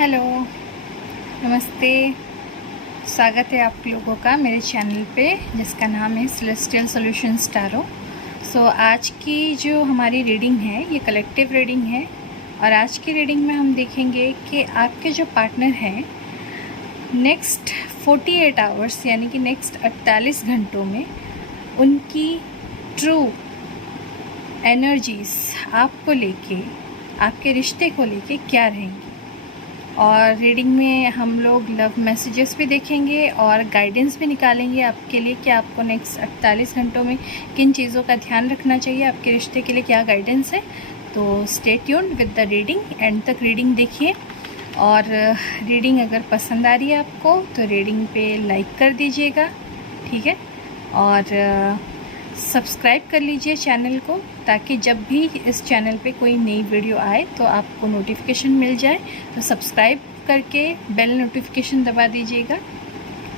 Hello, नमस्ते। स्वागत है आप लोगों का मेरे चैनल पे जिसका नाम है सेलेस्टियल सॉल्यूशंस टैरो। आज की जो हमारी रीडिंग है ये कलेक्टिव रीडिंग है और आज की रीडिंग में हम देखेंगे कि आपके जो पार्टनर हैं नेक्स्ट 48 आवर्स यानी कि नेक्स्ट 48 घंटों में उनकी ट्रू एनर्जीज़ आपको लेके, आपके रिश्ते को लेके क्या रहेंगी। और रीडिंग में हम लोग लव मैसेजेस भी देखेंगे और गाइडेंस भी निकालेंगे आपके लिए कि आपको नेक्स्ट 48 घंटों में किन चीज़ों का ध्यान रखना चाहिए, आपके रिश्ते के लिए क्या गाइडेंस है। तो stay tuned with the reading, and तक रीडिंग देखिए। और रीडिंग अगर पसंद आ रही है आपको तो रीडिंग पे लाइक कर दीजिएगा, ठीक है। और सब्सक्राइब कर लीजिए चैनल को ताकि जब भी इस चैनल पे कोई नई वीडियो आए तो आपको नोटिफिकेशन मिल जाए। तो सब्सक्राइब करके बेल नोटिफिकेशन दबा दीजिएगा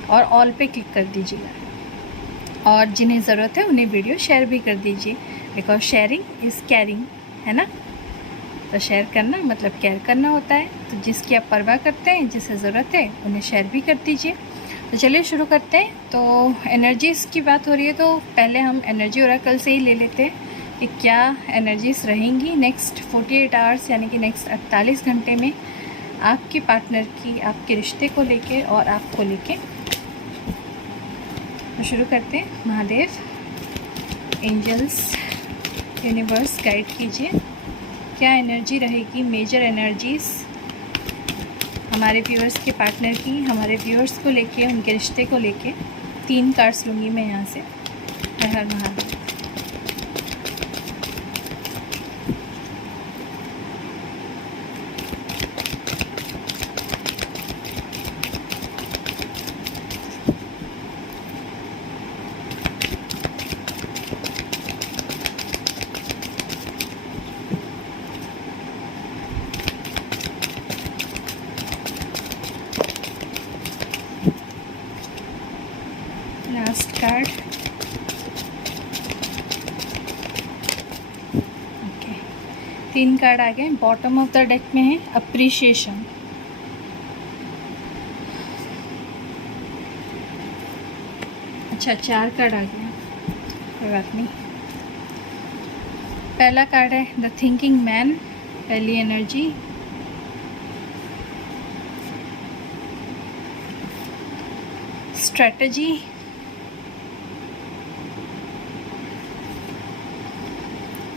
और ऑल पे क्लिक कर दीजिएगा। और जिन्हें ज़रूरत है उन्हें वीडियो शेयर भी कर दीजिए, बिकॉज शेयरिंग इज़ केयरिंग, है ना। तो शेयर करना मतलब केयर करना होता है। तो जिसकी आप परवाह करते हैं, जिसे ज़रूरत है उन्हें शेयर भी कर दीजिए। तो चलिए शुरू करते हैं। तो एनर्जीज़ की बात हो रही है तो पहले हम एनर्जी ओरेकल से ही ले लेते हैं कि क्या एनर्जीज़ रहेंगी नेक्स्ट 48 आवर्स यानी कि नेक्स्ट 48 घंटे में आपके पार्टनर की, आपके रिश्ते को लेके और आपको लेके। तो शुरू करते हैं। महादेव, एंजल्स, यूनिवर्स गाइड कीजिए, क्या एनर्जी रहेगी, मेजर एनर्जीज़ हमारे व्यूअर्स के पार्टनर की, हमारे व्यूअर्स को लेके, उनके रिश्ते को लेके। 3 कार्ड्स लूँगी मैं यहाँ से। Har Har Mahadev. Last card. Okay, 3 card आ गए। बॉटम ऑफ द डेक में है अप्रिशिएशन। अच्छा, 4 कार्ड आ गया, कोई बात नहीं। पहला कार्ड है द थिंकिंग मैन, पहली एनर्जी। स्ट्रेटजी,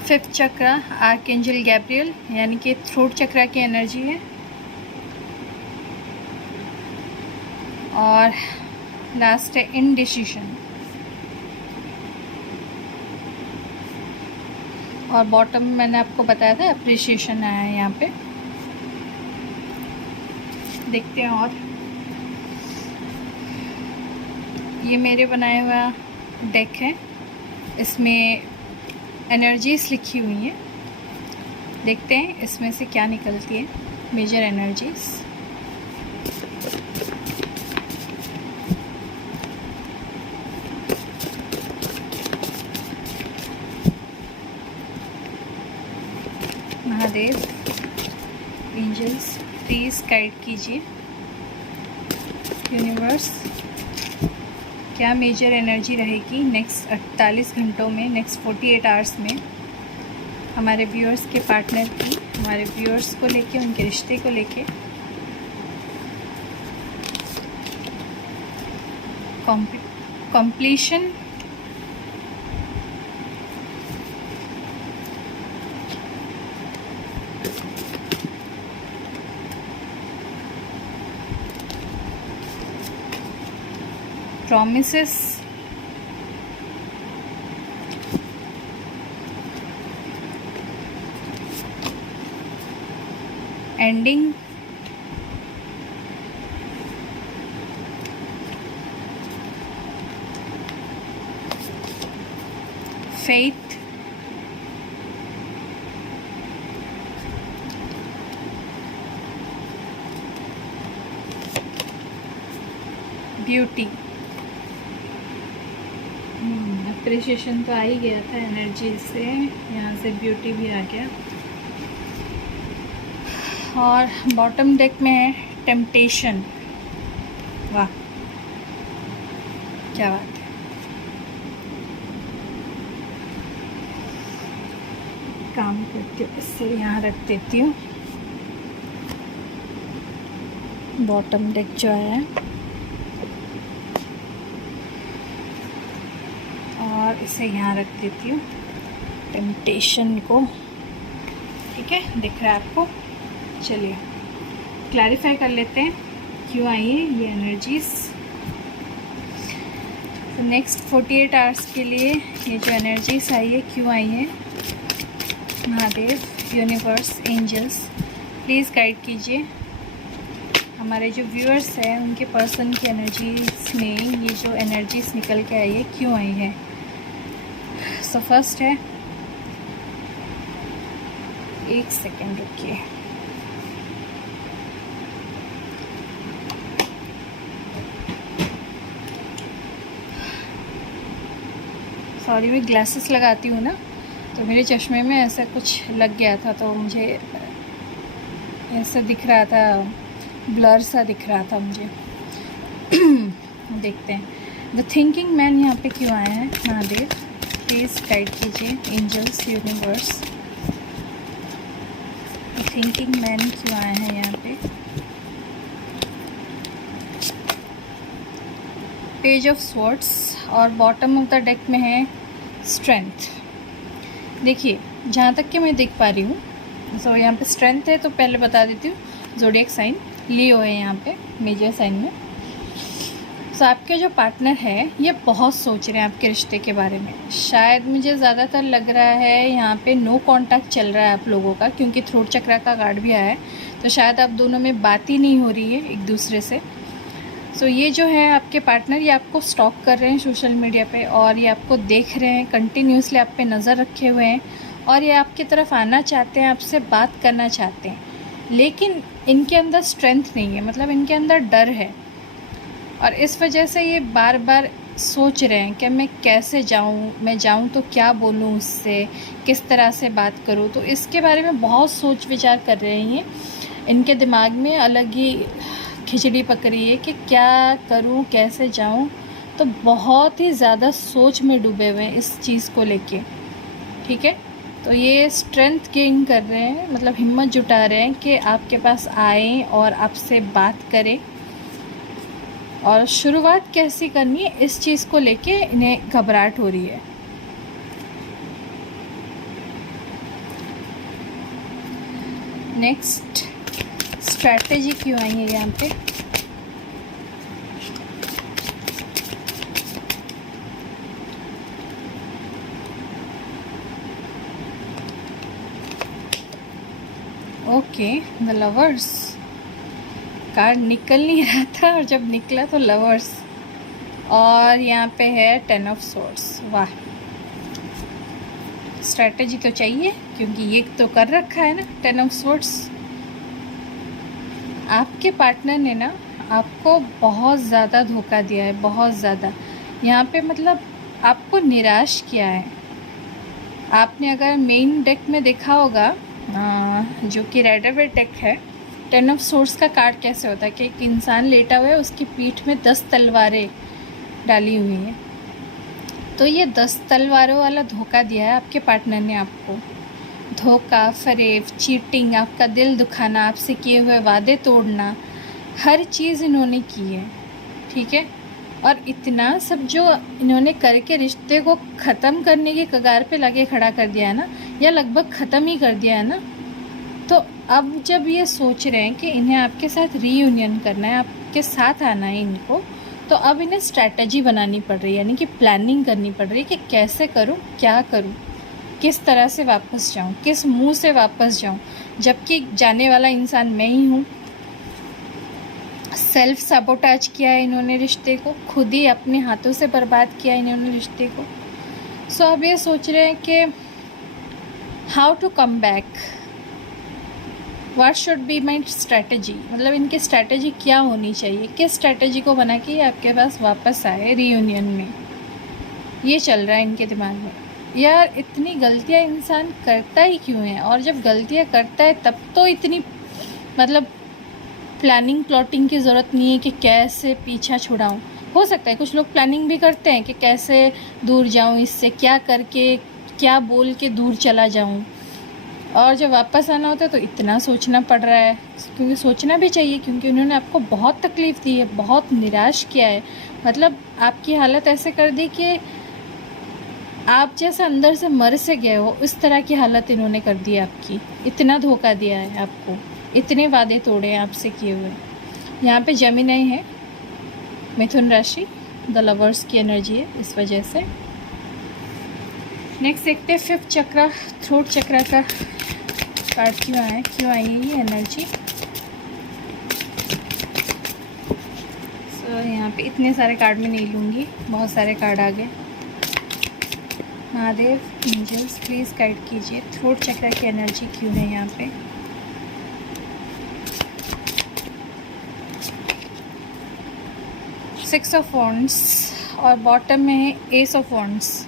फिफ्थ चक्र आर्कएंजल गैब्रियल यानी कि थ्रोट चक्रा की एनर्जी है। और लास्ट है इनडिसीजन। और बॉटम मैंने आपको बताया था अप्रिशिएशन आया है यहाँ पे। देखते हैं। और ये मेरे बनाया हुआ डेक है, इसमें एनर्जीज़ लिखी हुई हैं। देखते हैं इसमें से क्या निकलती है major energies. Mahadev, angels please guide कीजिए। यूनिवर्स, क्या मेजर एनर्जी रहेगी नेक्स्ट 48 घंटों में, नेक्स्ट 48 आवर्स में हमारे व्यूअर्स के पार्टनर की, हमारे व्यूअर्स को लेके, उनके रिश्ते को लेके। Completion, promises, ending, faith, beauty। Appreciation तो आ ही गया था एनर्जी से, यहाँ से ब्यूटी भी आ गया। और बॉटम डेक में है टेम्पटेशन। वाह क्या बात है। काम करती हूँ, इससे यहाँ रख देती हूँ। बॉटम डेक जो है और इसे यहाँ रख देती हूँ टेम्पटेशन को। ठीक है, दिख रहा है आपको। चलिए क्लैरिफाई कर लेते हैं क्यों आई है ये एनर्जीज़। तो नेक्स्ट 48 आवर्स के लिए ये जो एनर्जीज़ आई है क्यों आई है, Mahadev, universe, angels please guide कीजिए। हमारे जो व्यूअर्स हैं उनके पर्सन की एनर्जीज़ में ये जो एनर्जीज़ निकल के आई है क्यों आई है। सो फर्स्ट है, एक सेकेंड रुकिए। सॉरी, मैं ग्लासेस लगाती हूँ ना, तो मेरे चश्मे में ऐसा कुछ लग गया था, तो मुझे ऐसा दिख रहा था, ब्लर सा दिख रहा था मुझे। देखते हैं द थिंकिंग मैन यहाँ पे क्यों आया है। महादेव प्लीज़ गाइड कीजिए, angels, universe, the thinking man क्यों आया है यहाँ पे। पेज ऑफ स्वॉर्ड्स और बॉटम ऑफ द डेक में है स्ट्रेंथ। देखिए जहाँ तक कि मैं देख पा रही हूँ, सो यहाँ पे स्ट्रेंथ है, तो पहले बता देती हूँ ज़ोडिएक साइन लियो है यहाँ पे मेजर साइन में। सो आपके जो पार्टनर है ये बहुत सोच रहे हैं आपके रिश्ते के बारे में। शायद मुझे ज़्यादातर लग रहा है यहाँ पे नो कांटेक्ट चल रहा है आप लोगों का, क्योंकि थ्रोट चक्रा का कार्ड भी आया है, तो शायद आप दोनों में बात ही नहीं हो रही है एक दूसरे से। सो ये जो है आपके पार्टनर, ये आपको स्टॉक कर रहे हैं सोशल मीडिया पे, और ये आपको देख रहे हैं कंटिन्यूसली, आप पे नज़र रखे हुए हैं, और ये आपकी तरफ आना चाहते हैं, आपसे बात करना चाहते हैं, लेकिन इनके अंदर स्ट्रेंथ नहीं है, मतलब इनके अंदर डर है, और इस वजह से ये बार बार सोच रहे हैं कि मैं कैसे जाऊं, मैं जाऊं तो क्या बोलूं उससे, किस तरह से बात करूं। तो इसके बारे में बहुत सोच विचार कर रहे हैं। इनके दिमाग में अलग ही खिचड़ी पक रही है कि क्या करूं, कैसे जाऊं। तो बहुत ही ज़्यादा सोच में डूबे हुए हैं इस चीज़ को लेके। ठीक है, तो ये स्ट्रेंथ गेन कर रहे हैं, मतलब हिम्मत जुटा रहे हैं कि आपके पास आएँ और आपसे बात करें, और शुरुआत कैसी करनी है इस चीज़ को लेके इन्हें घबराहट हो रही है। नेक्स्ट स्ट्रैटेजी क्यों आई है यहाँ पे। ओके, द लवर्स कार्ड निकल नहीं रहा था, और जब निकला तो लवर्स, और यहाँ पे है 10 ऑफ सोर्ड्स। वाह, स्ट्रैटेजी तो चाहिए, क्योंकि ये तो कर रखा है ना 10 ऑफ सोर्ड्स। आपके पार्टनर ने ना आपको बहुत ज़्यादा धोखा दिया है, बहुत ज़्यादा। यहाँ पे मतलब आपको निराश किया है। आपने अगर मेन डेक में देखा होगा, जो कि राइडर वेट डेक है, 10 ऑफ सोर्ड्स का कार्ड कैसे होता है कि एक इंसान लेटा हुआ है, उसकी पीठ में 10 तलवारें डाली हुई हैं। तो ये 10 तलवारों वाला धोखा दिया है आपके पार्टनर ने आपको। धोखा, फरेब, चीटिंग, आपका दिल दुखाना, आपसे किए हुए वादे तोड़ना, हर चीज़ इन्होंने की है। ठीक है, और इतना सब जो इन्होंने करके रिश्ते को ख़त्म करने की कगार पे लाके खड़ा कर दिया है ना, या लगभग ख़त्म ही कर दिया है ना। तो अब जब ये सोच रहे हैं कि इन्हें आपके साथ रीयूनियन करना है, आपके साथ आना है इनको, तो अब इन्हें स्ट्रैटेजी बनानी पड़ रही है, यानी कि प्लानिंग करनी पड़ रही है कि कैसे करूं, क्या करूं, किस तरह से वापस जाऊं, किस मुंह से वापस जाऊं, जबकि जाने वाला इंसान मैं ही हूं। सेल्फ सबोटाज किया है इन्होंने रिश्ते को, खुद ही अपने हाथों से बर्बाद किया इन्होंने रिश्ते को। सो अब ये सोच रहे हैं कि how to come back, what should be my strategy, मतलब इनकी स्ट्रैटेजी क्या होनी चाहिए, किस स्ट्रैटेजी को बना के आपके पास वापस आए रीयूनियन में। ये चल रहा है इनके दिमाग में। यार इतनी गलतियाँ इंसान करता ही क्यों है, और जब गलतियाँ करता है तब तो इतनी मतलब प्लानिंग प्लॉटिंग की ज़रूरत नहीं है कि कैसे पीछा छुड़ाऊँ। हो सकता है कुछ लोग प्लानिंग भी करते हैं कि कैसे दूर जाऊँ इससे, क्या करके क्या बोल के दूर चला जाऊँ, और जब वापस आना होता है तो इतना सोचना पड़ रहा है, क्योंकि सोचना भी चाहिए, क्योंकि उन्होंने आपको बहुत तकलीफ़ दी है, बहुत निराश किया है। मतलब आपकी हालत ऐसे कर दी कि आप जैसे अंदर से मर से गए हो, उस तरह की हालत इन्होंने कर दी है आपकी। इतना धोखा दिया है आपको, इतने वादे तोड़े हैं आपसे किए हुए। यहाँ पे जेमिनी है, मिथुन राशि, द लवर्स की एनर्जी है इस वजह से। नेक्स्ट देखते हैं 5th चक्र, थ्रोट चक्र का कार्ड क्यों आई है ये एनर्जी। सो यहाँ पे इतने सारे कार्ड में नहीं लूँगी, बहुत सारे कार्ड आ गए। महादेव, एंजल्स प्लीज़ गाइड कीजिए, थ्रोट चक्र की एनर्जी क्यों है यहाँ पे। सिक्स ऑफ वॉन्ड्स और बॉटम में है एस ऑफ वॉन्ड्स।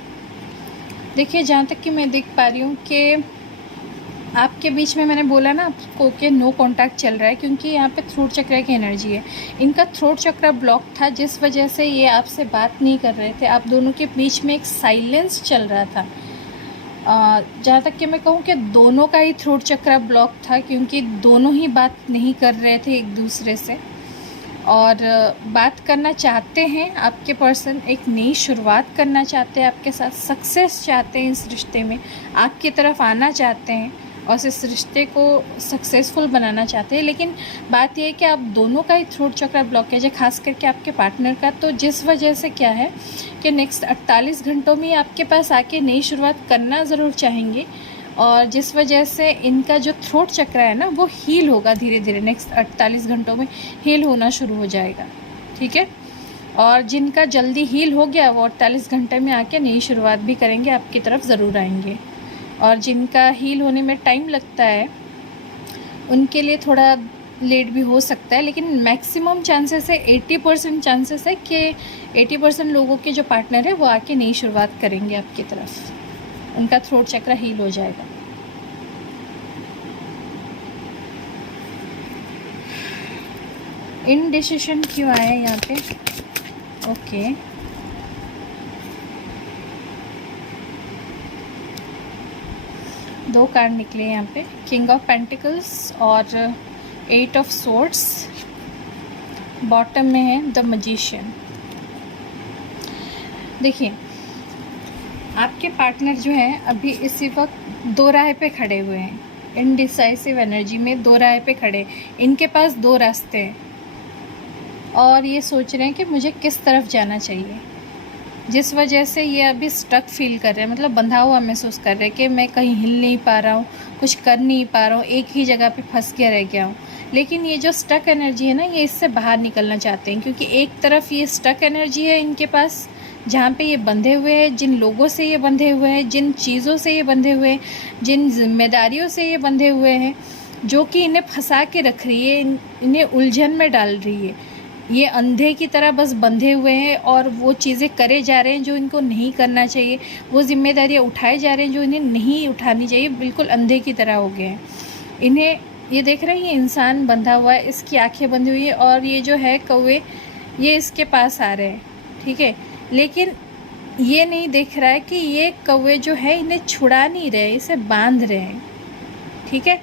देखिए, जहाँ तक कि मैं देख पा रही हूँ कि आपके बीच में मैंने बोला ना आपको कि नो कांटेक्ट चल रहा है, क्योंकि यहाँ पे थ्रोट चक्र की एनर्जी है। इनका थ्रोट चक्र ब्लॉक था, जिस वजह से ये आपसे बात नहीं कर रहे थे। आप दोनों के बीच में एक साइलेंस चल रहा था। जहाँ तक कि मैं कहूँ कि दोनों का ही थ्रोट चक्र ब्लॉक था, क्योंकि दोनों ही बात नहीं कर रहे थे एक दूसरे से, और बात करना चाहते हैं। आपके पर्सन एक नई शुरुआत करना चाहते हैं आपके साथ, सक्सेस चाहते हैं इस रिश्ते में, आपकी तरफ आना चाहते हैं और इस रिश्ते को सक्सेसफुल बनाना चाहते हैं। लेकिन बात यह है कि आप दोनों का ही थ्रोट चक्र ब्लॉकेज है, खास करके आपके पार्टनर का। तो जिस वजह से क्या है कि नेक्स्ट 48 घंटों में आपके पास आके नई शुरुआत करना ज़रूर चाहेंगे, और जिस वजह से इनका जो थ्रोट चक्र है ना वो हील होगा धीरे धीरे। नेक्स्ट 48 घंटों में हील होना शुरू हो जाएगा, ठीक है। और जिनका जल्दी हील हो गया वो 48 घंटे में आके नई शुरुआत भी करेंगे, आपकी तरफ ज़रूर आएंगे। और जिनका हील होने में टाइम लगता है उनके लिए थोड़ा लेट भी हो सकता है, लेकिन मैक्सिमम चांसेस है, 80% चांसेस है कि 80% लोगों के जो पार्टनर है वो आके नई शुरुआत करेंगे आपकी तरफ, उनका थ्रोट चक्र हील हो जाएगा। इनडिसिशन क्यों आया है यहाँ पे? ओके, दो कार्ड निकले यहाँ पे, किंग ऑफ पेंटिकल्स और 8 ऑफ सोर्ड्स। बॉटम में है द मैजिशियन। देखिए, आपके पार्टनर जो हैं अभी इसी वक्त दो राह पे खड़े हुए हैं, इनडिसाइसिव एनर्जी में दो राह पे खड़े। इनके पास दो रास्ते हैं और ये सोच रहे हैं कि मुझे किस तरफ जाना चाहिए, जिस वजह से ये अभी स्टक फील कर रहे हैं, मतलब बंधा हुआ महसूस कर रहे हैं कि मैं कहीं हिल नहीं पा रहा हूँ, कुछ कर नहीं पा रहा हूँ, एक ही जगह पे फंस के रह गया हूँ। लेकिन ये जो स्टक एनर्जी है ना, ये इससे बाहर निकलना चाहते हैं, क्योंकि एक तरफ ये स्टक एनर्जी है इनके पास जहाँ पे ये बंधे हुए हैं, जिन लोगों से ये बंधे हुए हैं, जिन चीज़ों से ये बंधे हुए हैं, जिन जिम्मेदारियों से ये बंधे हुए हैं, जो कि इन्हें फंसा के रख रही है, इन्हें उलझन में डाल रही है। ये अंधे की तरह बस बंधे हुए हैं और वो चीज़ें करे जा रहे हैं जो इनको नहीं करना चाहिए, वो जिम्मेदारियाँ उठाए जा रहे हैं जो इन्हें नहीं उठानी चाहिए, बिल्कुल अंधे की तरह हो गए हैं। इन्हें ये देख रहे हैं ये इंसान बंधा हुआ है, इसकी आंखें बंधी हुई है और ये जो है कौवे ये इसके पास आ रहे हैं, ठीक है। लेकिन ये नहीं देख रहा है कि ये कौवे जो है इन्हें छुड़ा नहीं रहे, इसे बांध रहे हैं, ठीक है।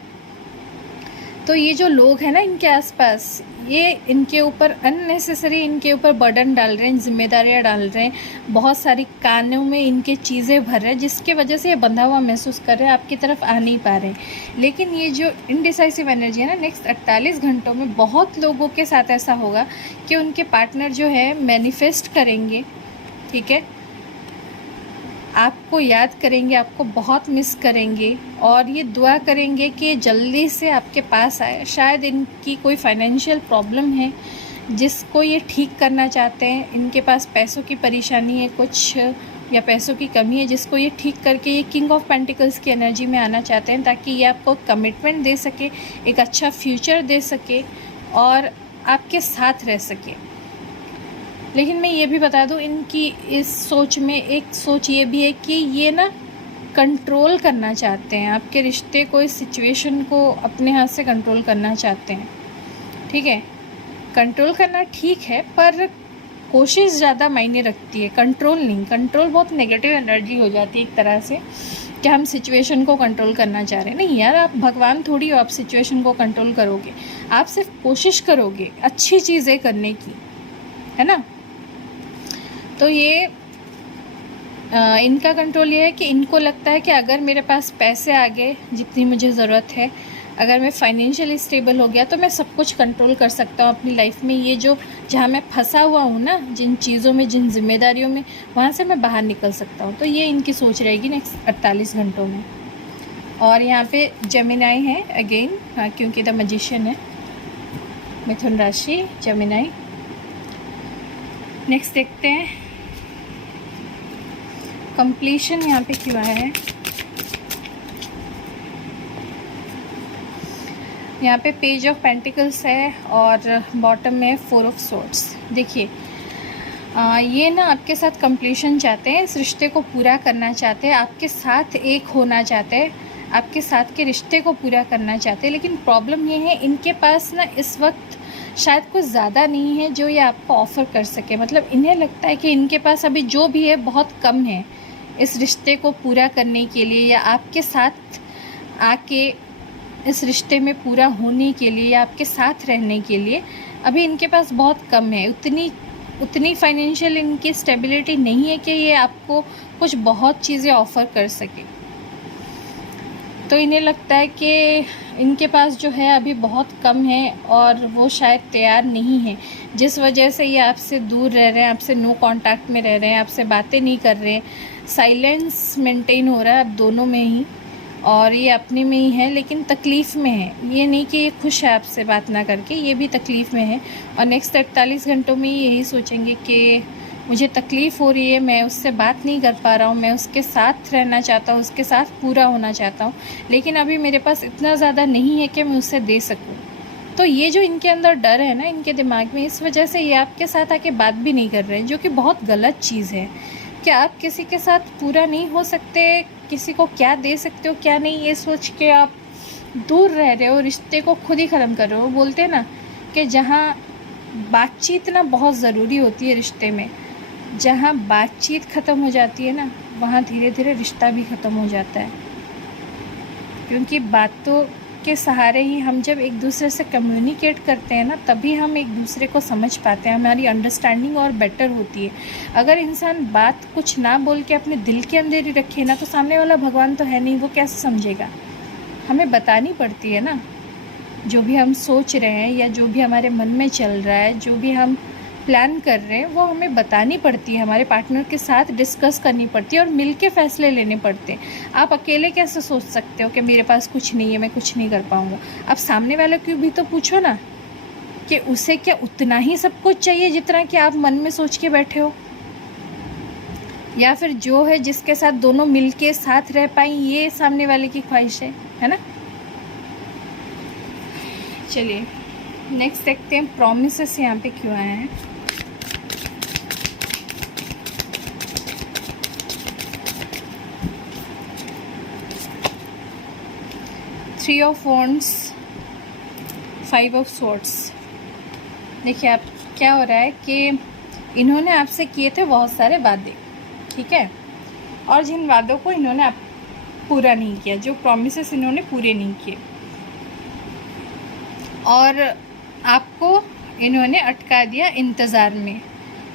तो ये जो लोग हैं ना इनके आसपास, ये इनके ऊपर अननेसेसरी इनके ऊपर बर्डन डाल रहे हैं, जिम्मेदारियाँ डाल रहे हैं, बहुत सारी कानों में इनके चीज़ें भर रहे हैं, जिसके वजह से ये बंधा हुआ महसूस कर रहे हैं, आपकी तरफ आ नहीं पा रहे हैं। लेकिन ये जो इनडिसाइसिव एनर्जी है ना, नेक्स्ट 48 घंटों में बहुत लोगों के साथ ऐसा होगा कि उनके पार्टनर जो है मैनिफेस्ट करेंगे, ठीक है, आपको याद करेंगे, आपको बहुत मिस करेंगे और ये दुआ करेंगे कि जल्दी से आपके पास आए। शायद इनकी कोई फाइनेंशियल प्रॉब्लम है जिसको ये ठीक करना चाहते हैं, इनके पास पैसों की परेशानी है कुछ या पैसों की कमी है जिसको ये ठीक करके ये किंग ऑफ पेंटिकल्स की एनर्जी में आना चाहते हैं, ताकि ये आपको कमिटमेंट दे सके, एक अच्छा फ्यूचर दे सके और आपके साथ रह सके। लेकिन मैं ये भी बता दूं, इनकी इस सोच में एक सोच ये भी है कि ये ना कंट्रोल करना चाहते हैं, आपके रिश्ते को, इस सिचुएशन को अपने हाथ से कंट्रोल करना चाहते हैं। ठीक है, कंट्रोल करना ठीक है, पर कोशिश ज़्यादा मायने रखती है, कंट्रोल नहीं। कंट्रोल बहुत नेगेटिव एनर्जी हो जाती है एक तरह से, कि हम सिचुएशन को कंट्रोल करना चाह रहे हैं। नहीं यार, आप भगवान थोड़ी हो, आप सिचुएशन को कंट्रोल करोगे। आप सिर्फ कोशिश करोगे अच्छी चीज़ें करने की, है ना। तो ये इनका कंट्रोल ये है कि इनको लगता है कि अगर मेरे पास पैसे आ गए जितनी मुझे ज़रूरत है, अगर मैं फाइनेंशियली स्टेबल हो गया, तो मैं सब कुछ कंट्रोल कर सकता हूँ अपनी लाइफ में। ये जो जहाँ मैं फंसा हुआ हूँ ना, जिन चीज़ों में, जिन जिम्मेदारियों में, वहाँ से मैं बाहर निकल सकता हूँ। तो ये इनकी सोच रहेगी नेक्स्ट 48 घंटों में। और यहाँ पे जेमिनाई है अगेन, हाँ, क्योंकि द मैजिशियन है, मिथुन राशि, जेमिनाई। नेक्स्ट देखते हैं कंप्लीशन यहाँ पे क्यों आया है। यहाँ पे पेज ऑफ पेंटिकल्स है और बॉटम में 4 ऑफ सोर्ड्स। देखिए ये ना आपके साथ कंप्लीशन चाहते हैं, इस रिश्ते को पूरा करना चाहते हैं, आपके साथ एक होना चाहते हैं, आपके साथ के रिश्ते को पूरा करना चाहते हैं। लेकिन प्रॉब्लम ये है, इनके पास ना इस वक्त शायद कुछ ज़्यादा नहीं है जो ये आपको ऑफ़र कर सके। मतलब इन्हें लगता है कि इनके पास अभी जो भी है बहुत कम है इस रिश्ते को पूरा करने के लिए, या आपके साथ आके इस रिश्ते में पूरा होने के लिए, या आपके साथ रहने के लिए अभी इनके पास बहुत कम है। उतनी फाइनेंशियल इनकी स्टेबिलिटी नहीं है कि ये आपको कुछ बहुत चीज़ें ऑफ़र कर सके। तो इन्हें लगता है कि इनके पास जो है अभी बहुत कम है और वो शायद तैयार नहीं है, जिस वजह से ये आपसे दूर रह रहे हैं, आपसे नो कांटेक्ट में रह रहे हैं, आपसे बातें नहीं कर रहे हैं। साइलेंस मेंटेन हो रहा है अब दोनों में ही, और ये अपने में ही है लेकिन तकलीफ़ में है। ये नहीं कि ये खुश है आपसे बात ना करके, ये भी तकलीफ़ में है। और नेक्स्ट 48 घंटों में यही सोचेंगे कि मुझे तकलीफ़ हो रही है, मैं उससे बात नहीं कर पा रहा हूँ, मैं उसके साथ रहना चाहता हूँ, उसके साथ पूरा होना चाहता हूँ, लेकिन अभी मेरे पास इतना ज़्यादा नहीं है कि मैं उसे दे सकूँ। तो ये जो इनके अंदर डर है ना, इनके दिमाग में, इस वजह से ये आपके साथ आके बात भी नहीं कर रहे हैं, जो कि बहुत गलत चीज़ है। कि आप किसी के साथ पूरा नहीं हो सकते, किसी को क्या दे सकते हो क्या नहीं, ये सोच के आप दूर रह रहे हो, रिश्ते को खुद ही ख़त्म कर रहे हो। बोलते हैं ना कि जहाँ बातचीत ना बहुत ज़रूरी होती है रिश्ते में, जहाँ बातचीत ख़त्म हो जाती है ना, वहाँ धीरे धीरे रिश्ता भी ख़त्म हो जाता है। क्योंकि बातों के सहारे ही हम जब एक दूसरे से कम्युनिकेट करते हैं ना, तभी हम एक दूसरे को समझ पाते हैं, हमारी अंडरस्टैंडिंग और बेटर होती है। अगर इंसान बात कुछ ना बोल के अपने दिल के अंदर ही रखे ना, तो सामने वाला भगवान तो है नहीं, वो कैसे समझेगा। हमें बतानी पड़ती है ना, जो भी हम सोच रहे हैं या जो भी हमारे मन में चल रहा है, जो भी हम प्लान कर रहे हैं, वो हमें बतानी पड़ती है, हमारे पार्टनर के साथ डिस्कस करनी पड़ती है और मिलके फ़ैसले लेने पड़ते हैं। आप अकेले कैसे सोच सकते हो कि मेरे पास कुछ नहीं है, मैं कुछ नहीं कर पाऊँगा। आप सामने वाले को भी तो पूछो ना कि उसे क्या उतना ही सब कुछ चाहिए जितना कि आप मन में सोच के बैठे हो, या फिर जो है जिसके साथ दोनों मिलके साथ रह पाएँ, ये सामने वाले की ख्वाहिश है ना। चलिए नेक्स्ट देखते हैं प्रॉमिसेस यहाँ पे क्यों आए हैं। Three of wands, 5 of swords. देखिए आप क्या हो रहा है कि इन्होंने आपसे किए थे बहुत सारे वादे, ठीक है, और जिन वादों को इन्होंने आप पूरा नहीं किया, जो प्रॉमिसेस इन्होंने पूरे नहीं किए, और आपको इन्होंने अटका दिया इंतज़ार में।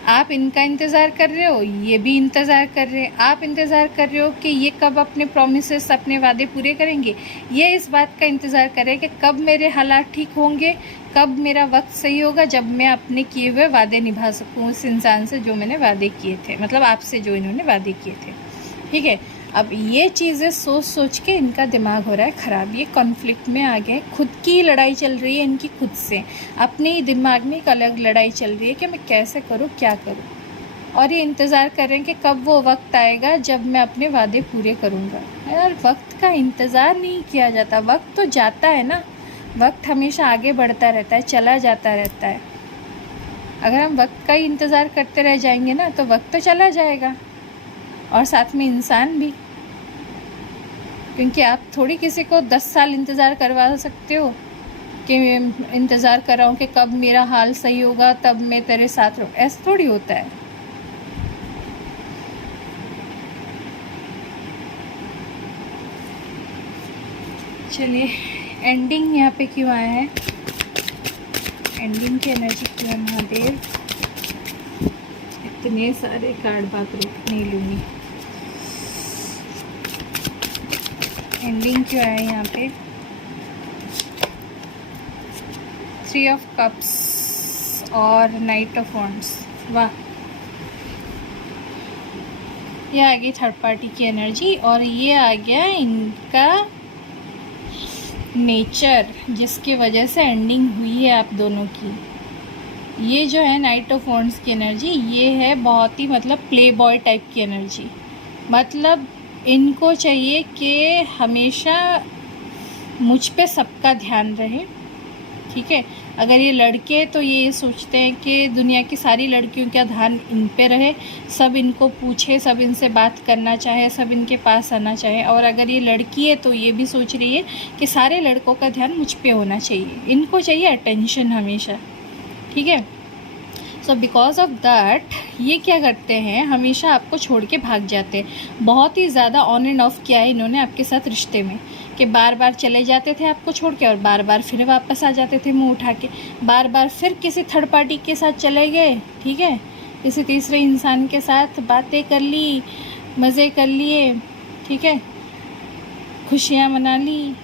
आप इनका इंतज़ार कर रहे हो, ये भी इंतज़ार कर रहे हैं। आप इंतज़ार कर रहे हो कि ये कब अपने प्रॉमिसेस, अपने वादे पूरे करेंगे। ये इस बात का इंतज़ार कर रहे हैं कि कब मेरे हालात ठीक होंगे, कब मेरा वक्त सही होगा, जब मैं अपने किए हुए वादे निभा सकूँ उस इंसान से जो मैंने वादे किए थे, मतलब आपसे जो इन्होंने वादे किए थे, ठीक है। अब ये चीज़ें सोच सोच के इनका दिमाग हो रहा है ख़राब, ये कॉन्फ्लिक्ट में आ गए, खुद की लड़ाई चल रही है इनकी खुद से, अपने ही दिमाग में एक अलग लड़ाई चल रही है कि मैं कैसे करूँ, क्या करूँ। और ये इंतज़ार कर रहे हैं कि कब वो वक्त आएगा जब मैं अपने वादे पूरे करूँगा। यार वक्त का इंतज़ार नहीं किया जाता, वक्त तो जाता है ना, वक्त हमेशा आगे बढ़ता रहता है, चला जाता रहता है। अगर हम वक्त का ही इंतज़ार करते रह जाएंगे ना, तो वक्त तो चला जाएगा और साथ में इंसान भी। क्योंकि आप थोड़ी किसी को 10 साल इंतज़ार करवा सकते हो कि इंतज़ार कर रहा हूँ कि कब मेरा हाल सही होगा तब मैं तेरे साथ रहूँ, ऐसा थोड़ी होता है। चलिए, एंडिंग यहाँ पे क्यों आया है, एंडिंग की एनर्जी क्यों है महादेव। इतने सारे कार्ड बात रोक नहीं लूँगी। एंडिंग क्यों आया यहाँ पे, 3 ऑफ कप्स और नाइट ऑफ वॉन्ड्स। वाह, ये आ गई थर्ड पार्टी की एनर्जी और ये आ गया इनका नेचर, जिसकी वजह से एंडिंग हुई है आप दोनों की। ये जो है नाइट ऑफ वॉन्ड्स की एनर्जी, ये है बहुत ही मतलब प्ले बॉय टाइप की एनर्जी। मतलब इनको चाहिए कि हमेशा मुझ पे सबका ध्यान रहे, ठीक है। अगर ये लड़के तो ये सोचते हैं कि दुनिया की सारी लड़कियों का ध्यान इन पे रहे, सब इनको पूछे, सब इनसे बात करना चाहे, सब इनके पास आना चाहे। और अगर ये लड़की है तो ये भी सोच रही है कि सारे लड़कों का ध्यान मुझ पे होना चाहिए, इनको चाहिए अटेंशन हमेशा, ठीक है। सो बिकॉज ऑफ दैट ये क्या करते हैं, हमेशा आपको छोड़ के भाग जाते हैं। बहुत ही ज़्यादा ऑन एंड ऑफ किया है इन्होंने आपके साथ रिश्ते में, कि बार बार चले जाते थे आपको छोड़ के और बार बार फिर वापस आ जाते थे मुंह उठा के, बार बार फिर किसी थर्ड पार्टी के साथ चले गए, ठीक है। किसी तीसरे इंसान के साथ बातें कर ली, मज़े कर लिए, ठीक है, खुशियाँ मना ली,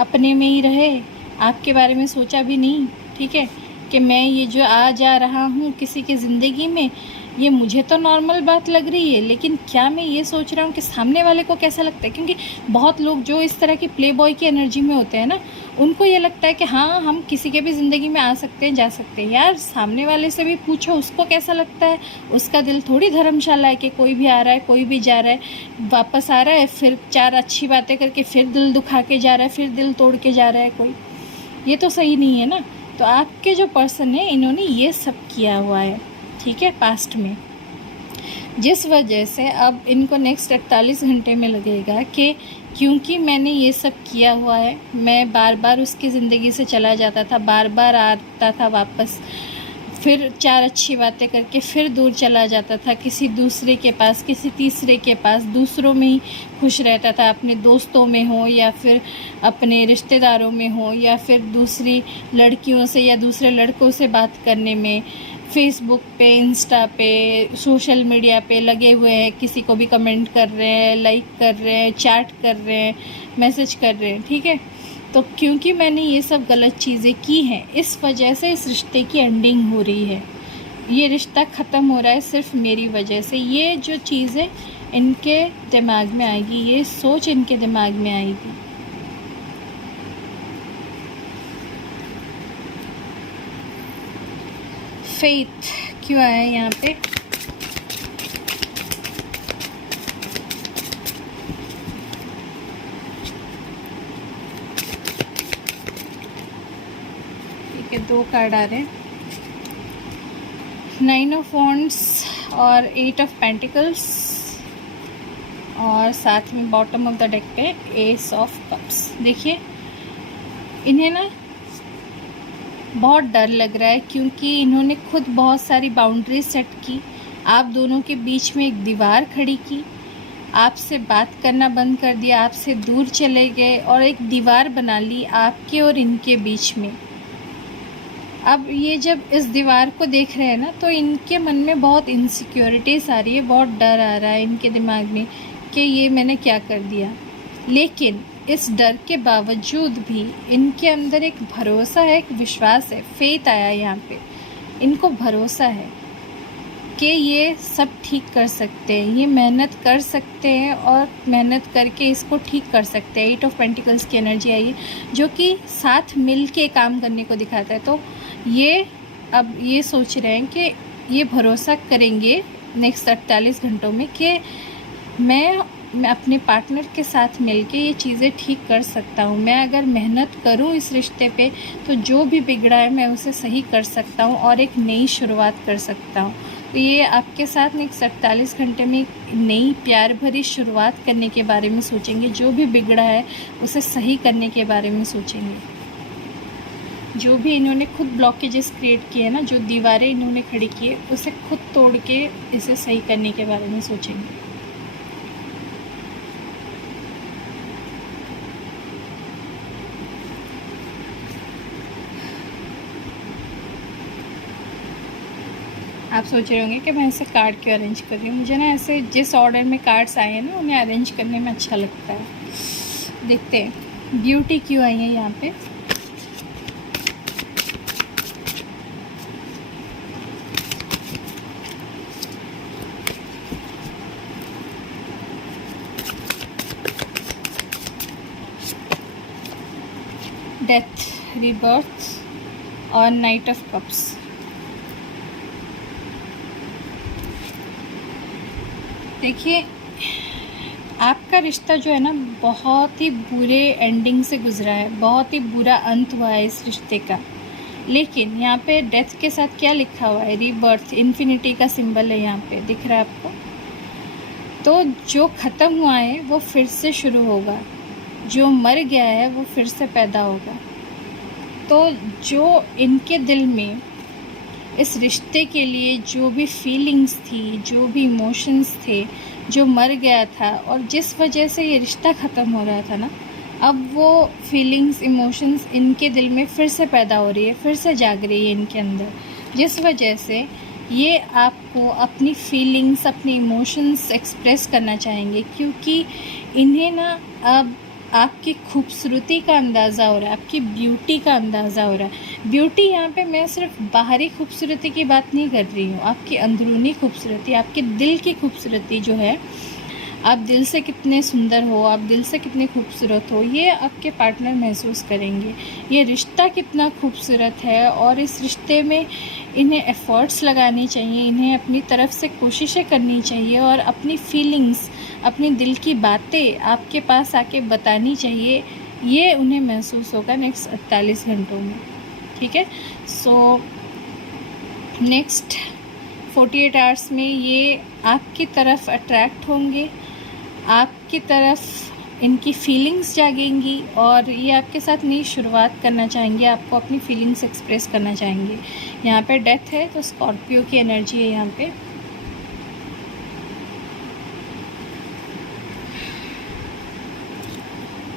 अपने में ही रहे, आपके बारे में सोचा भी नहीं, ठीक है, कि मैं ये जो आ जा रहा हूँ किसी की ज़िंदगी में, ये मुझे तो नॉर्मल बात लग रही है, लेकिन क्या मैं ये सोच रहा हूँ कि सामने वाले को कैसा लगता है। क्योंकि बहुत लोग जो इस तरह की प्ले बॉय की एनर्जी में होते हैं ना, उनको ये लगता है कि हाँ हम किसी के भी ज़िंदगी में आ सकते हैं, जा सकते हैं। यार सामने वाले से भी पूछो उसको कैसा लगता है, उसका दिल थोड़ी धर्मशाला है कि कोई भी आ रहा है कोई भी जा रहा है, वापस आ रहा है फिर 4 अच्छी बातें करके फिर दिल दुखा के जा रहा है, फिर दिल तोड़ के जा रहा है कोई, ये तो सही नहीं है ना। तो आपके जो पर्सन है इन्होंने ये सब किया हुआ है, ठीक है, पास्ट में, जिस वजह से अब इनको नेक्स्ट 48 घंटे में लगेगा कि क्योंकि मैंने ये सब किया हुआ है, मैं बार बार उसकी ज़िंदगी से चला जाता था, बार बार आता था वापस, फिर 4 अच्छी बातें करके फिर दूर चला जाता था किसी दूसरे के पास, किसी तीसरे के पास, दूसरों में ही खुश रहता था, अपने दोस्तों में हो या फिर अपने रिश्तेदारों में हो या फिर दूसरी लड़कियों से या दूसरे लड़कों से बात करने में, फेसबुक पे, इंस्टा पे, सोशल मीडिया पे लगे हुए हैं, किसी को भी कमेंट कर रहे हैं, लाइक कर रहे हैं, चैट कर रहे हैं, मैसेज कर रहे हैं, ठीक है। तो क्योंकि मैंने ये सब गलत चीज़ें की हैं, इस वजह से इस रिश्ते की एंडिंग हो रही है, ये रिश्ता ख़त्म हो रहा है सिर्फ मेरी वजह से। ये जो चीज़ें इनके दिमाग में आएगी, ये सोच इनके दिमाग में आएगी। फेथ क्यों आया है यहाँ पे, ठीक है, 2 कार्ड आ रहे हैं, 9 ऑफ वॉन्ड्स और 8 ऑफ पेंटिकल्स, और साथ में बॉटम ऑफ द डेक पे एस ऑफ कप्स। देखिए इन्हें ना बहुत डर लग रहा है, क्योंकि इन्होंने खुद बहुत सारी बाउंड्रीज सेट की, आप दोनों के बीच में एक दीवार खड़ी की, आपसे बात करना बंद कर दिया, आपसे दूर चले गए और एक दीवार बना ली आपके और इनके बीच में। अब ये जब इस दीवार को देख रहे हैं ना, तो इनके मन में बहुत इनसिक्योरिटीज़ आ रही है, बहुत डर आ रहा है इनके दिमाग में कि ये मैंने क्या कर दिया। लेकिन इस डर के बावजूद भी इनके अंदर एक भरोसा है, एक विश्वास है, फेथ आया यहाँ पे। इनको भरोसा है कि ये सब ठीक कर सकते हैं, ये मेहनत कर सकते हैं और मेहनत करके इसको ठीक कर सकते हैं। 8 ऑफ पेंटिकल्स की एनर्जी आई है जो कि साथ मिल के काम करने को दिखाता है। तो ये अब ये सोच रहे हैं कि ये भरोसा करेंगे नेक्स्ट 48 घंटों में कि मैं अपने पार्टनर के साथ मिलके ये चीज़ें ठीक कर सकता हूँ। मैं अगर मेहनत करूँ इस रिश्ते पे तो जो भी बिगड़ा है मैं उसे सही कर सकता हूँ और एक नई शुरुआत कर सकता हूँ। तो ये आपके साथ नेक्स्ट 48 घंटे में एक नई प्यार भरी शुरुआत करने के बारे में सोचेंगे। जो भी बिगड़ा है उसे सही करने के बारे में सोचेंगे। जो भी इन्होंने खुद ब्लॉकेजेस क्रिएट किए ना, जो दीवारें इन्होंने खड़ी की है, उसे खुद तोड़ के इसे सही करने के बारे में सोचेंगे। आप सोच रहे होंगे कि मैं ऐसे कार्ड क्यों अरेंज कर रही हूँ। मुझे ना ऐसे जिस ऑर्डर में कार्ड्स आए हैं ना, उन्हें अरेंज करने में अच्छा लगता है। देखते हैं ब्यूटी क्यों आई है यहाँ पे। डेथ, रीबर्थ और नाइट ऑफ कप्स। देखिए, आपका रिश्ता जो है ना, बहुत ही बुरे एंडिंग से गुजरा है, बहुत ही बुरा अंत हुआ है इस रिश्ते का। लेकिन यहाँ पे डेथ के साथ क्या लिखा हुआ है? रीबर्थ, इन्फिनिटी का सिंबल है यहाँ पे, दिख रहा है आपको? तो जो ख़त्म हुआ है वो फिर से शुरू होगा, जो मर गया है वो फिर से पैदा होगा। तो जो इनके दिल में इस रिश्ते के लिए जो भी फीलिंग्स थी, जो भी इमोशंस थे, जो मर गया था और जिस वजह से ये रिश्ता ख़त्म हो रहा था ना, अब वो फीलिंग्स, इमोशंस इनके दिल में फिर से पैदा हो रही है, फिर से जाग रही है इनके अंदर। जिस वजह से ये आपको अपनी फीलिंग्स, अपने इमोशंस एक्सप्रेस करना चाहेंगे, क्योंकि इन्हें ना अब आपकी खूबसूरती का अंदाज़ा हो रहा है, आपकी ब्यूटी का अंदाज़ा हो रहा है। ब्यूटी यहाँ पे मैं सिर्फ बाहरी खूबसूरती की बात नहीं कर रही हूँ, आपकी अंदरूनी खूबसूरती, आपके दिल की खूबसूरती जो है, आप दिल से कितने सुंदर हो, आप दिल से कितने खूबसूरत हो, ये आपके पार्टनर महसूस करेंगे। ये रिश्ता कितना खूबसूरत है और इस रिश्ते में इन्हें एफ़र्ट्स लगाने चाहिए, इन्हें अपनी तरफ से कोशिशें करनी चाहिए और अपनी फीलिंग्स, अपने दिल की बातें आपके पास आके बतानी चाहिए। ये उन्हें महसूस होगा नेक्स्ट 48 घंटों में। ठीक है, सो नेक्स्ट 48 आवर्स में ये आपकी तरफ अट्रैक्ट होंगे, आपकी तरफ इनकी फीलिंग्स जागेंगी और ये आपके साथ नई शुरुआत करना चाहेंगे, आपको अपनी फीलिंग्स एक्सप्रेस करना चाहेंगे। यहाँ पे डेथ है तो स्कॉर्पियो की एनर्जी है यहाँ पे।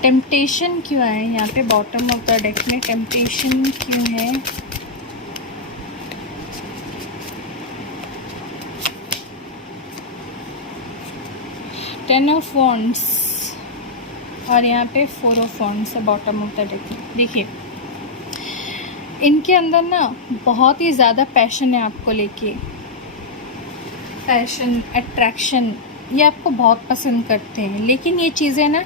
टेम्पटेशन क्यों है यहाँ पे? बॉटम ऑफ द डेक में टेम्पटेशन क्यों है? टेन ऑफ वॉन्ड्स और यहाँ पे 4 ऑफ वॉन्ड्स है बॉटम ऑफ द डेक में। देखिए, इनके अंदर ना बहुत ही ज़्यादा पैशन है आपको लेके, पैशन, अट्रैक्शन, ये आपको बहुत पसंद करते हैं। लेकिन ये चीज़ें ना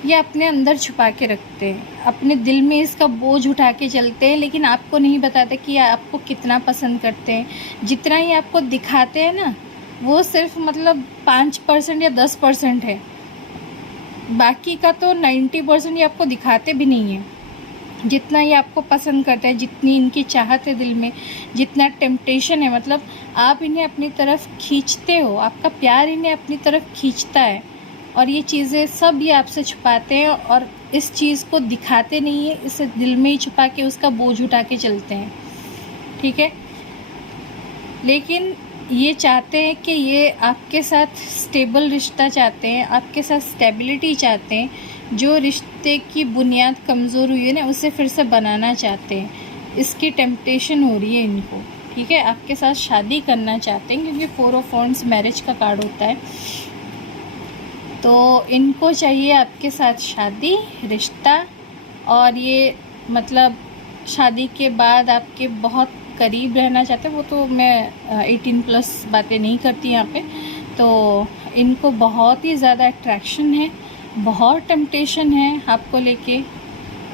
ये अपने अंदर छुपा के रखते हैं, अपने दिल में इसका बोझ उठा के चलते हैं, लेकिन आपको नहीं बताते कि आपको कितना पसंद करते हैं। जितना ही आपको दिखाते हैं ना, वो सिर्फ मतलब 5% या 10% है, बाकी का तो 90% ये आपको दिखाते भी नहीं है। जितना ये आपको पसंद करते हैं, जितनी इनकी चाहत है दिल में, जितना टेम्पटेशन है, मतलब आप इन्हें अपनी तरफ खींचते हो, आपका प्यार इन्हें अपनी तरफ खींचता है और ये चीज़ें सब ये आपसे छुपाते हैं और इस चीज़ को दिखाते नहीं है, इसे दिल में ही छुपा के उसका बोझ उठा के चलते हैं। ठीक है, लेकिन ये चाहते हैं कि ये आपके साथ स्टेबल रिश्ता चाहते हैं, आपके साथ स्टेबिलिटी चाहते हैं। जो रिश्ते की बुनियाद कमज़ोर हुई है ना, उसे फिर से बनाना चाहते हैं। इसकी टेम्पटेशन हो रही है इनको। ठीक है, आपके साथ शादी करना चाहते हैं, क्योंकि 4 ऑफ वॉन्ड्स मैरिज का कार्ड होता है। तो इनको चाहिए आपके साथ शादी, रिश्ता, और ये मतलब शादी के बाद आपके बहुत करीब रहना चाहते हैं। वो तो मैं 18+ बातें नहीं करती यहाँ पे। तो इनको बहुत ही ज़्यादा अट्रैक्शन है, बहुत टेम्पटेशन है आपको लेके,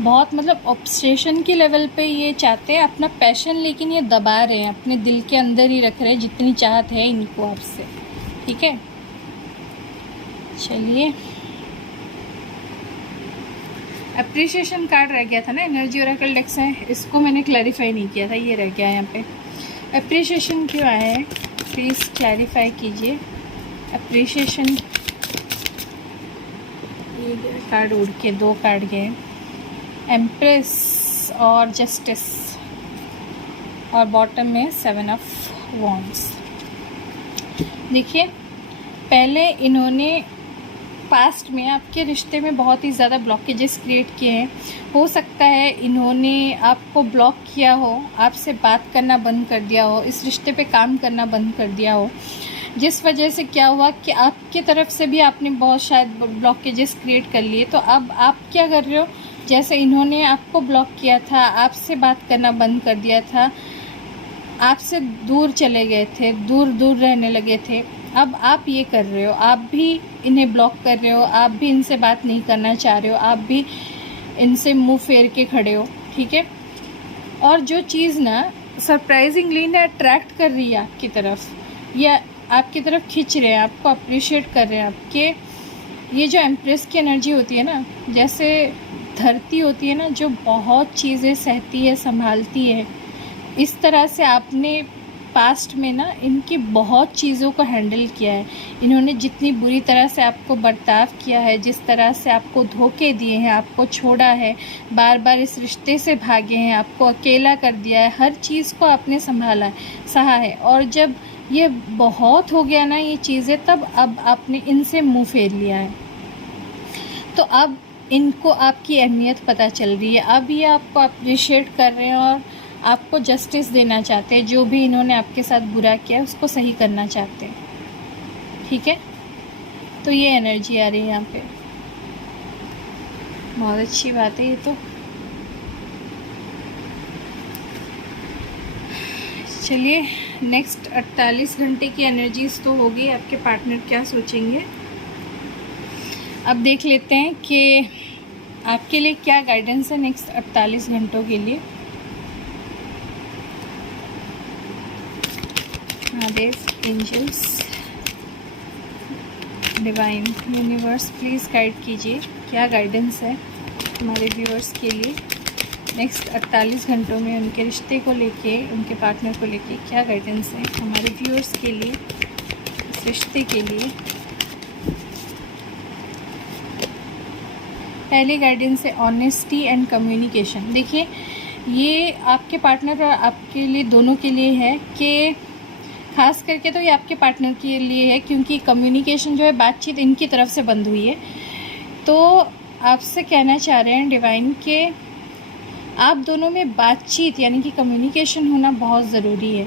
बहुत मतलब ऑब्सेशन की लेवल पे ये चाहते हैं अपना पैशन, लेकिन ये दबा रहे हैं, अपने दिल के अंदर ही रख रहे हैं जितनी चाहत है इनको आपसे। ठीक है, चलिए, अप्रिशिएशन कार्ड रह गया था ना एनर्जी ओरेकल डेक्स है, इसको मैंने क्लैरिफाई नहीं किया था, ये रह गया यहाँ पे। अप्रिशिएशन क्यों आया है? प्लीज़ क्लैरिफाई कीजिए। अप्रिशिएशन, ये कार्ड उड़ के 2 कार्ड गए, एम्प्रेस और जस्टिस, और बॉटम में 7 ऑफ वॉन्ड्स। देखिए, पहले इन्होंने पास्ट में आपके रिश्ते में बहुत ही ज़्यादा ब्लॉकेजेस क्रिएट किए हैं। हो सकता है इन्होंने आपको ब्लॉक किया हो, आपसे बात करना बंद कर दिया हो, इस रिश्ते पे काम करना बंद कर दिया हो, जिस वजह से क्या हुआ कि आपकी तरफ से भी आपने बहुत शायद ब्लॉकेजेस क्रिएट कर लिए। तो अब आप क्या कर रहे हो, जैसे इन्होंने आपको ब्लॉक किया था, आपसे बात करना बंद कर दिया था, आपसे दूर चले गए थे, दूर दूर रहने लगे थे, अब आप ये कर रहे हो, आप भी इन्हें ब्लॉक कर रहे हो, आप भी इनसे बात नहीं करना चाह रहे हो, आप भी इनसे मुंह फेर के खड़े हो, ठीक है। और जो चीज़ ना सरप्राइजिंगली ना अट्रैक्ट कर रही है आपकी तरफ, या आपकी तरफ खींच रहे हैं, आपको अप्रिशिएट कर रहे हैं आपके, ये जो एम्प्रेस की एनर्जी होती है ना, जैसे धरती होती है ना जो बहुत चीज़ें सहती है, संभालती है, इस तरह से आपने पास्ट में ना इनकी बहुत चीज़ों को हैंडल किया है। इन्होंने जितनी बुरी तरह से आपको बर्ताव किया है, जिस तरह से आपको धोखे दिए हैं, आपको छोड़ा है, बार बार इस रिश्ते से भागे हैं, आपको अकेला कर दिया है, हर चीज़ को आपने संभाला है, सहा है। और जब ये बहुत हो गया ना ये चीज़ें, तब अब आपने इनसे मुँह फेर लिया है। तो अब इनको आपकी अहमियत पता चल रही है, अब ये आपको अप्रिशिएट कर रहे हैं और आपको जस्टिस देना चाहते हैं। जो भी इन्होंने आपके साथ बुरा किया है उसको सही करना चाहते हैं, ठीक है। तो ये एनर्जी आ रही है यहाँ पे, बहुत अच्छी बात है ये तो। चलिए, नेक्स्ट 48 घंटे की एनर्जीज तो होगी, आपके पार्टनर क्या सोचेंगे। अब देख लेते हैं कि आपके लिए क्या गाइडेंस है नेक्स्ट 48 घंटों के लिए। Mahadev, angels, divine, universe, please guide कीजिए, क्या गाइडेंस है हमारे व्यूअर्स के लिए नेक्स्ट 48 घंटों में, उनके रिश्ते को लेके, उनके पार्टनर को लेके क्या गाइडेंस है हमारे व्यूअर्स के लिए, इस रिश्ते के लिए। पहली गाइडेंस है ऑनेस्टी एंड कम्युनिकेशन। देखिए, ये आपके पार्टनर और आपके लिए, दोनों के लिए है कि खास करके तो ये आपके पार्टनर के लिए है, क्योंकि कम्युनिकेशन जो है, बातचीत इनकी तरफ से बंद हुई है। तो आपसे कहना चाह रहे हैं डिवाइन के आप दोनों में बातचीत यानी कि कम्युनिकेशन होना बहुत ज़रूरी है।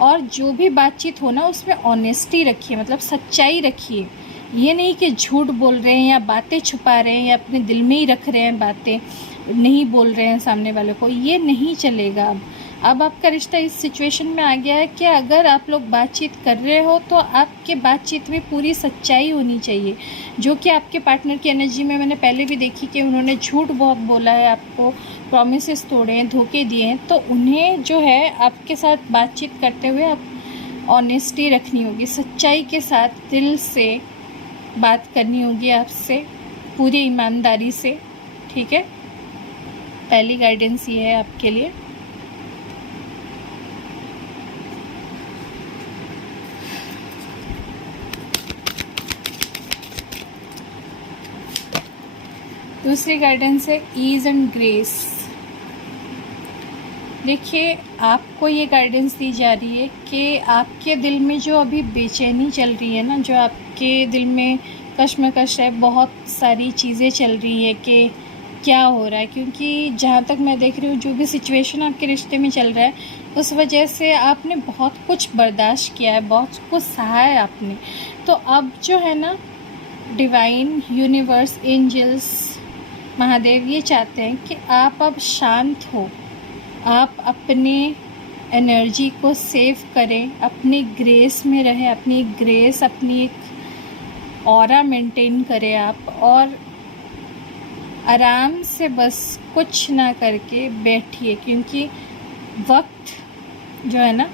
और जो भी बातचीत हो ना, उसमें ऑनेस्टी रखिए, मतलब सच्चाई रखिए। ये नहीं कि झूठ बोल रहे हैं या बातें छुपा रहे हैं या अपने दिल में ही रख रहे हैं, बातें नहीं बोल रहे हैं सामने वाले को, ये नहीं चलेगा। अब आपका रिश्ता इस सिचुएशन में आ गया है कि अगर आप लोग बातचीत कर रहे हो तो आपके बातचीत में पूरी सच्चाई होनी चाहिए, जो कि आपके पार्टनर की एनर्जी में मैंने पहले भी देखी कि उन्होंने झूठ बहुत बोला है, आपको प्रॉमिसेस तोड़े हैं, धोखे दिए हैं। तो उन्हें जो है आपके साथ बातचीत करते हुए आप ऑनेस्टी रखनी होगी, सच्चाई के साथ दिल से बात करनी होगी आपसे, पूरी ईमानदारी से, ठीक है। पहली गाइडेंस ये है आपके लिए। दूसरी गाइडेंस है ईज़ एंड ग्रेस। देखिए, आपको ये गाइडेंस दी जा रही है कि आपके दिल में जो अभी बेचैनी चल रही है ना, जो आपके दिल में कश्मकश है, बहुत सारी चीज़ें चल रही है कि क्या हो रहा है, क्योंकि जहाँ तक मैं देख रही हूँ जो भी सिचुएशन आपके रिश्ते में चल रहा है, उस वजह से आपने बहुत कुछ बर्दाश्त किया है, बहुत कुछ सहा है आपने। तो अब जो है ना, डिवाइन, यूनिवर्स, एंजल्स, महादेव ये चाहते हैं कि आप अब शांत हो, आप अपने एनर्जी को सेव करें, अपनी ग्रेस में रहें, अपनी ग्रेस, अपनी एक ऑरा मेंटेन करें आप, और आराम से बस कुछ ना करके बैठिए, क्योंकि वक्त जो है ना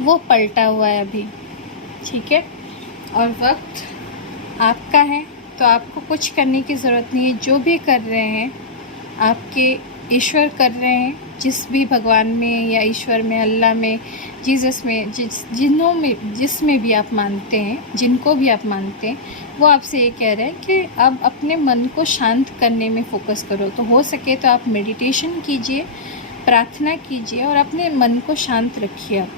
वो पलटा हुआ है अभी, ठीक है। और वक्त आपका है, तो आपको कुछ करने की ज़रूरत नहीं है। जो भी कर रहे हैं आपके ईश्वर कर रहे हैं, जिस भी भगवान में या ईश्वर में, अल्लाह में, जीसस में, जिसमें भी आप मानते हैं, जिनको भी आप मानते हैं, वो आपसे ये कह रहे हैं कि अब अपने मन को शांत करने में फ़ोकस करो। तो हो सके तो आप मेडिटेशन कीजिए, प्रार्थना कीजिए और अपने मन को शांत रखिए आप।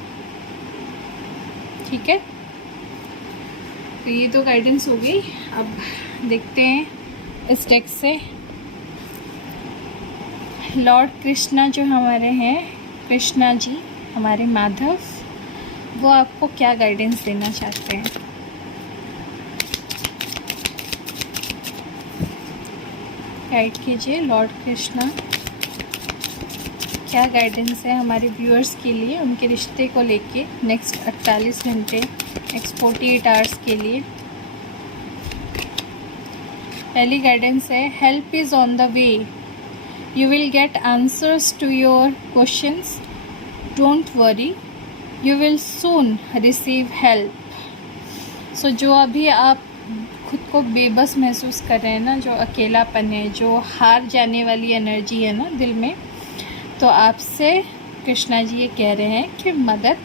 ठीक है, तो ये तो गाइडेंस हो गई। अब देखते हैं इस टेक्स्ट से लॉर्ड कृष्णा जो हमारे हैं, कृष्णा जी हमारे माधव, वो आपको क्या गाइडेंस देना चाहते हैं। गाइड कीजिए लॉर्ड कृष्णा, क्या गाइडेंस है हमारे व्यूअर्स के लिए, उनके रिश्ते को लेके नेक्स्ट 48 घंटे, नेक्स्ट 48 आवर्स के लिए। पहली गाइडेंस है help is on the way, you will get answers to your questions, don't worry, you will soon receive help. So जो अभी आप खुद को बेबस महसूस कर रहे हैं ना, जो अकेलापन है, जो हार जाने वाली एनर्जी है ना दिल में, तो आपसे कृष्णा जी ये कह रहे हैं कि मदद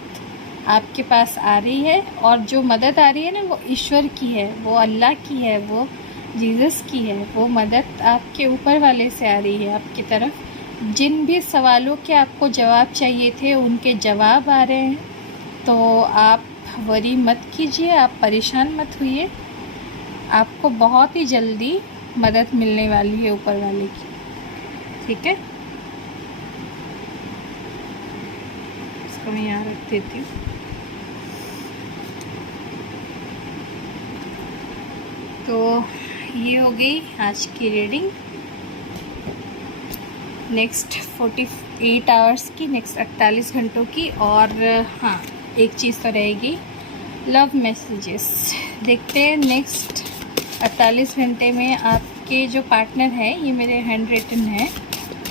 आपके पास आ रही है, और जो मदद आ रही है ना वो ईश्वर की है, वो अल्लाह की है, वो जीसस की है। वो मदद आपके ऊपर वाले से आ रही है आपकी तरफ। जिन भी सवालों के आपको जवाब चाहिए थे उनके जवाब आ रहे हैं, तो आप वरी मत कीजिए, आप परेशान मत होइए, आपको बहुत ही जल्दी मदद मिलने वाली है ऊपर वाले की। ठीक है, इसको मैं यहाँ रख देती हूँ। तो ये हो गई आज की रीडिंग नेक्स्ट 48 आवर्स की, नेक्स्ट 48 घंटों की। और हाँ, एक चीज़ तो रहेगी, लव मैसेजेस। देखते हैं नेक्स्ट 48 घंटे में आपके जो पार्टनर है, ये मेरे हैंड रिटन है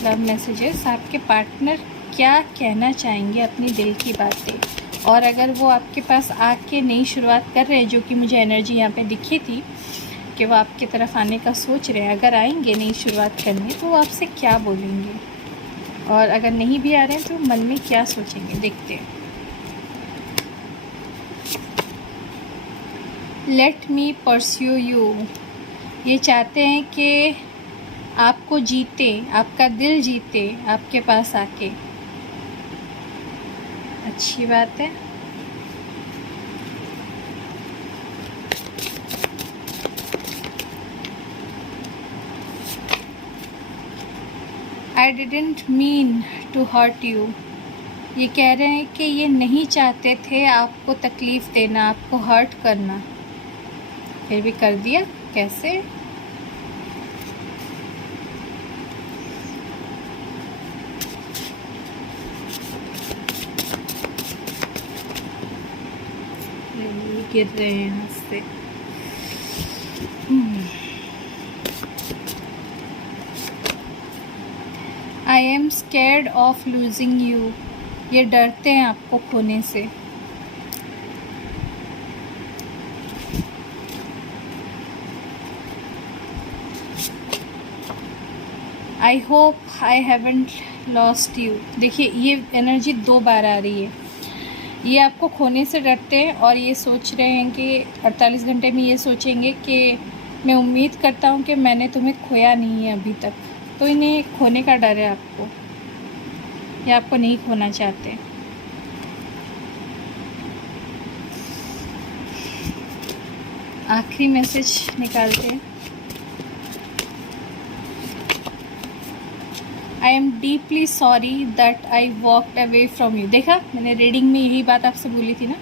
लव मैसेजेस, आपके पार्टनर क्या कहना चाहेंगे अपनी दिल की बातें। और अगर वो आपके पास आके नई शुरुआत कर रहे हैं, जो कि मुझे एनर्जी यहाँ पे दिखी थी कि वो आपकी तरफ आने का सोच रहे हैं, अगर आएंगे नई शुरुआत करने तो वो आपसे क्या बोलेंगे, और अगर नहीं भी आ रहे हैं तो मन में क्या सोचेंगे, देखते हैं। लेट मी परस्यू यू, ये चाहते हैं कि आपको जीते, आपका दिल जीते आपके पास आके। अच्छी बात है। I didn't mean to hurt you, ये कह रहे हैं कि ये नहीं चाहते थे आपको तकलीफ़ देना, आपको हर्ट करना, फिर भी कर दिया। कैसे? गिर रहे हैं यहाँ से। I am scared of losing you, ये डरते हैं आपको खोने से। I hope I haven't lost you, देखिए ये एनर्जी 2 बार आ रही है। ये आपको खोने से डरते हैं और ये सोच रहे हैं कि 48 घंटे में ये सोचेंगे कि मैं उम्मीद करता हूँ कि मैंने तुम्हें खोया नहीं है अभी तक। तो इन्हें खोने का डर है आपको, या आपको नहीं खोना चाहते। आखिरी मैसेज निकालते हैं। I am deeply sorry that I walked away from you. देखा, मैंने रीडिंग में यही बात आपसे बोली थी ना,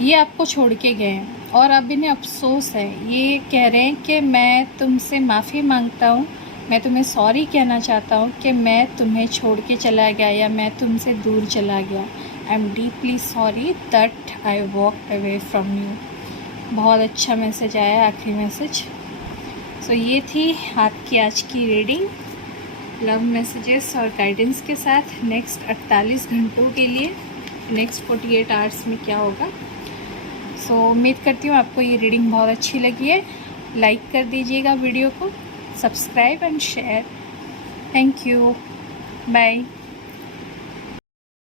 ये आपको छोड़ के गए हैं और अब इन्हें अफसोस है। ये कह रहे हैं कि मैं तुमसे माफ़ी मांगता हूँ, मैं तुम्हें सॉरी कहना चाहता हूँ कि मैं तुम्हें छोड़ के चला गया या मैं तुमसे दूर चला गया। I am deeply sorry that I walked away from you. बहुत अच्छा मैसेज आया, आखिरी मैसेज। सो ये थी आपकी आज की रीडिंग लव मैसेजेस और गाइडेंस के साथ नेक्स्ट 48 घंटों के लिए, नेक्स्ट 48 आवर्स में क्या होगा। सो उम्मीद करती हूँ आपको ये रीडिंग बहुत अच्छी लगी है। लाइक कर दीजिएगा वीडियो को, subscribe and share. Thank you, bye.